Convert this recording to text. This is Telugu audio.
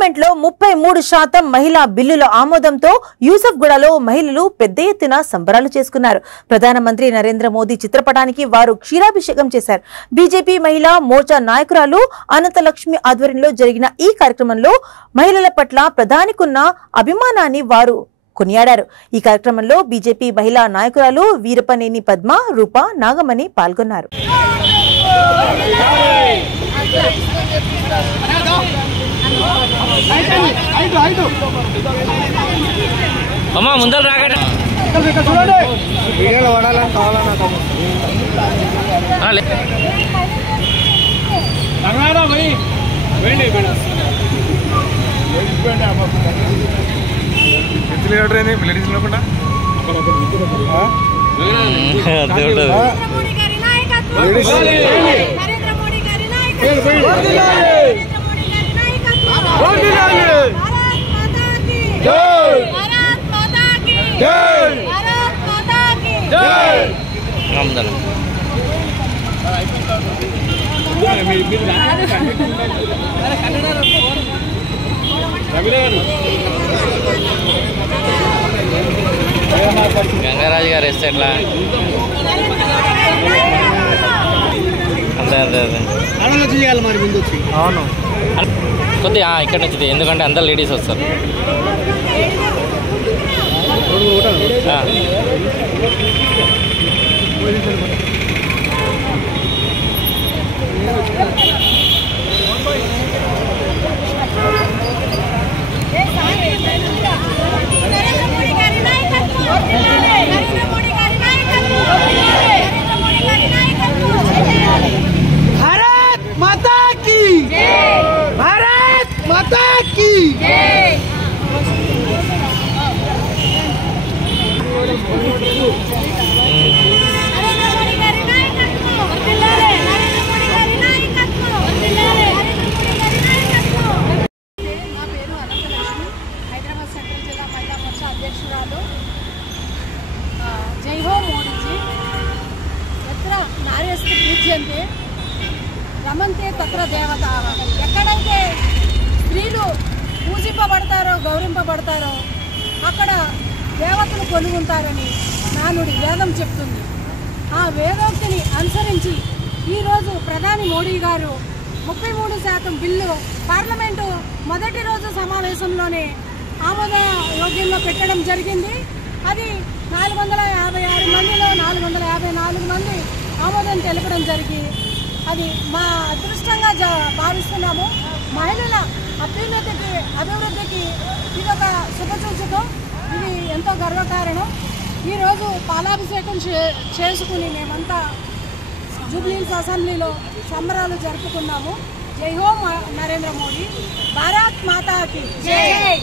పార్లమెంట్ లో 33% మహిళా బిల్లుల ఆమోదంతో యూసఫ్గూడలో మహిళలు పెద్ద ఎత్తున సంబరాలు చేసుకున్నారు. ప్రధానమంత్రి నరేంద్ర మోదీ చిత్రపటానికి వారు క్షీరాభిషేకం చేశారు. బీజేపీ మహిళా మోర్చా నాయకురాలు అనంతలక్ష్మి ఆధ్వర్యంలో జరిగిన ఈ కార్యక్రమంలో మహిళల పట్ల ప్రధానికున్న అభిమానాన్ని వారు కొనియాడారు. ఈ కార్యక్రమంలో బీజేపీ మహిళా నాయకురాలు వీరపనేని పద్మ, రూప, నాగమణి పాల్గొన్నారు. అమ్మా ముందర రాగండి. గంగరాజు గారు వేస్తే ఎట్లా అవును కొద్దిగా ఇక్కడ నుంచి ఎందుకంటే అందరు లేడీస్ వస్తారు. भारत माता की भारत माता की जय हो मोदी जी यत्र नार्यस्तु पूज्यन्ते రమంతే తత్ర దేవతాః. ఎక్కడైతే స్త్రీలు పూజింపబడతారో గౌరవింపబడతారో అక్కడ దేవతలు కొలుగుంటారని నానుడి వేదం చెప్తుంది. ఆ వేదోక్తిని అనుసరించి ఈరోజు ప్రధాని మోడీ గారు 33% బిల్లు పార్లమెంటు మొదటి రోజు సమావేశంలోనే ఆమోద యోగ్యంలో పెట్టడం జరిగింది. అది 456 మందిలో 454 మంది ఆమోదం తెలపడం జరిగి అది మా అదృష్టంగా భావిస్తున్నాము. మహిళల అభివృద్ధికి ఇది ఒక శుభసూచకం. ఇది ఎంతో గర్వకారణం. ఈరోజు పాలాభిషేకం చేసుకుని మేమంతా జూబ్లీహిల్స్ అసెంబ్లీలో సంబరాలు జరుపుకున్నాము. జై హో నరేంద్ర మోడీ, భారత్ మాతాకి జై.